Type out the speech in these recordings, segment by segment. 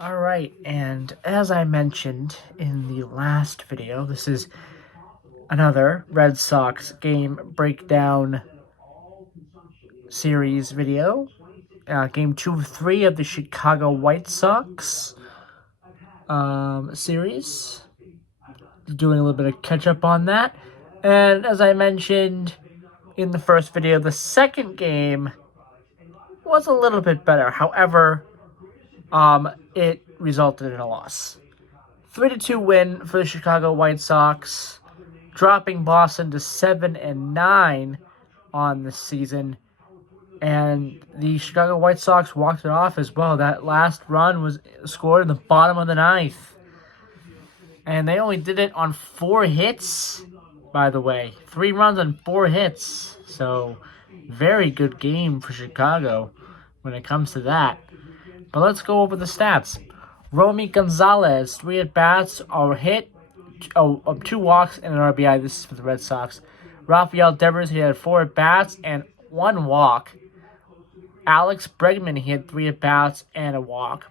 Alright, and as I mentioned in the last video, this is another Red Sox game breakdown series video. Game 2 of 3 of the Chicago White Sox series. Doing a little bit of catch-up on that. And as I mentioned in the first video, the second game was a little bit better. However, it resulted in a loss. 3-2 win for the Chicago White Sox, dropping Boston to 7-9 on the season. And the Chicago White Sox walked it off as well. That last run was scored in the bottom of the ninth. And they only did it on 4 hits, by the way. 3 runs on 4 hits. So, very good game for Chicago when it comes to that. But let's go over the stats. Romy Gonzalez, 3 at-bats, a hit, 2 walks, and an RBI. This is for the Red Sox. Rafael Devers, he had 4 at-bats and 1 walk. Alex Bregman, he had 3 at-bats and a walk.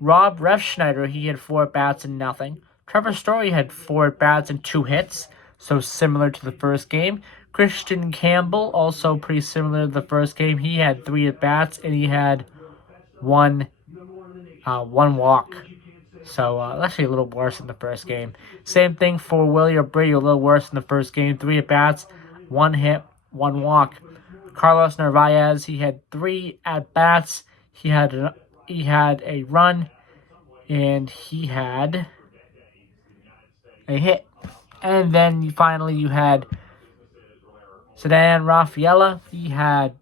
Rob Refschneider, he had 4 at-bats and nothing. Trevor Story had 4 at-bats and 2 hits, so similar to the first game. Christian Campbell, also pretty similar to the first game. He had 3 at-bats and he had one walk. So, actually a little worse than the first game. Same thing for Willie Abreu, a little worse than the first game. 3 at-bats, 1 hit, 1 walk. Carlos Narvaez, he had 3 at-bats. He had a run, and he had a hit. And then finally you had Sedan Rafaela. He had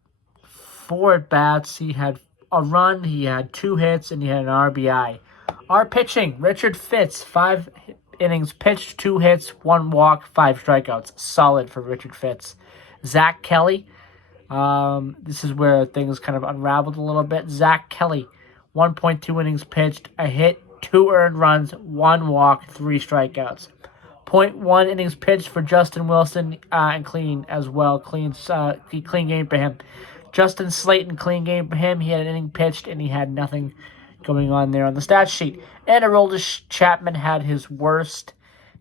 4 at-bats. He had a run, he had 2 hits, and he had an RBI. Our pitching, Richard Fitz, 5 innings pitched, 2 hits, 1 walk, 5 strikeouts. Solid for Richard Fitz. Zach Kelly, this is where things kind of unraveled a little bit. Zach Kelly, 1.2 innings pitched, a hit, 2 earned runs, 1 walk, 3 strikeouts. 0.1 innings pitched for Justin Wilson, and clean as well. Clean game for him. Justin Slayton, clean game for him. He had an inning pitched, and he had nothing going on there on the stat sheet. And Aroldis Chapman had his worst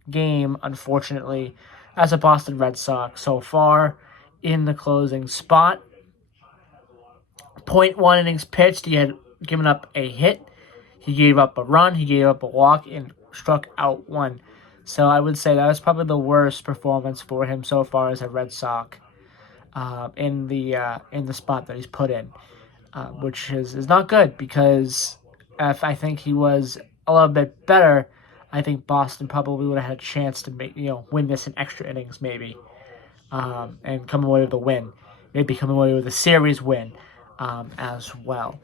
game, unfortunately, as a Boston Red Sox so far in the closing spot. 0.1 innings pitched. He had given up a hit. He gave up a run. He gave up a walk and struck out 1. So I would say that was probably the worst performance for him so far as a Red Sox. In the spot that he's put in, which is not good, because if I think he was a little bit better, I think Boston probably would have had a chance to win this in extra innings maybe, and come away with a win, maybe come away with a series win as well.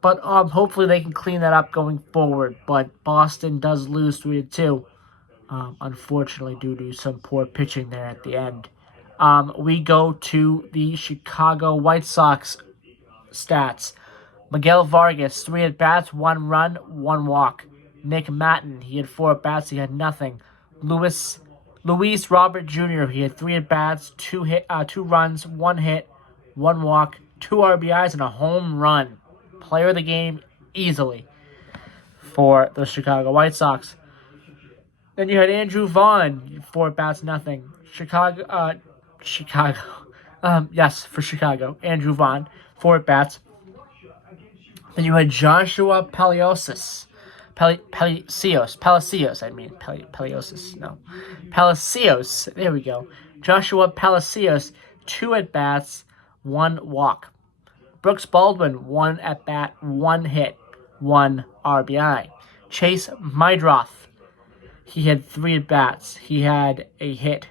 But hopefully they can clean that up going forward. But Boston does lose 3-2, unfortunately, due to some poor pitching there at the end. We go to the Chicago White Sox stats. Miguel Vargas, 3 at-bats, 1 run, 1 walk. Nick Matton, he had 4 at-bats, he had nothing. Luis Robert Jr., he had 3 at-bats, 2 runs, 1 hit, 1 walk, 2 RBIs, and a home run. Player of the game easily for the Chicago White Sox. Then you had Andrew Vaughn, 4 at-bats, nothing. Chicago. For Chicago. Andrew Vaughn, 4 at-bats. Then you had Joshua Palacios. There we go. Joshua Palacios, 2 at-bats, 1 walk. Brooks Baldwin, 1 at-bat, 1 hit, 1 RBI. Chase Mydroth, he had 3 at-bats. He had a hit.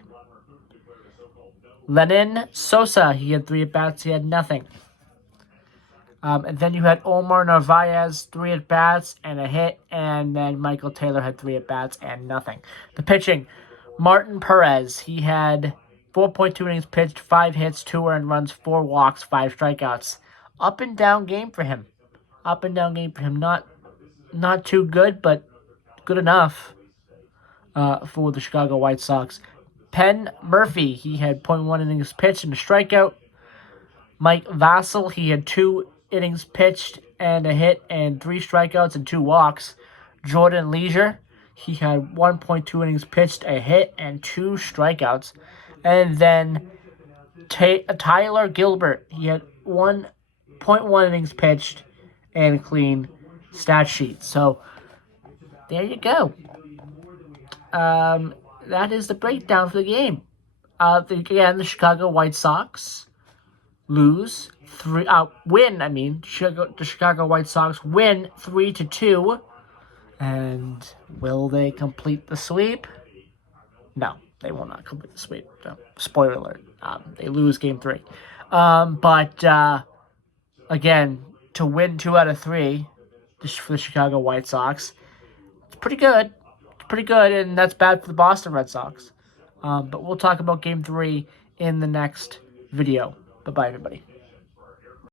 Lenin Sosa, he had 3 at-bats. He had nothing. And then you had Omar Narvaez, 3 at-bats and a hit. And then Michael Taylor had 3 at-bats and nothing. The pitching, Martin Perez, he had 4.2 innings pitched, 5 hits, 2 earned runs, 4 walks, 5 strikeouts. Up and down game for him. Not too good, but good enough for the Chicago White Sox. Penn Murphy, he had 0.1 innings pitched and a strikeout. Mike Vassell, he had 2 innings pitched and a hit and 3 strikeouts and 2 walks. Jordan Leisure, he had 1.2 innings pitched, a hit, and 2 strikeouts. And then Tyler Gilbert, he had 1.1 innings pitched and a clean stat sheet. So there you go. That is the breakdown for the game. Again, the Chicago White Sox lose the Chicago White Sox win 3-2. And will they complete the sweep? No, they will not complete the sweep. So, spoiler alert. They lose game 3. But again, to win 2 out of 3 for the Chicago White Sox, it's pretty good. It's pretty good, and that's bad for the Boston Red Sox. But we'll talk about game 3 in the next video. Bye-bye, everybody.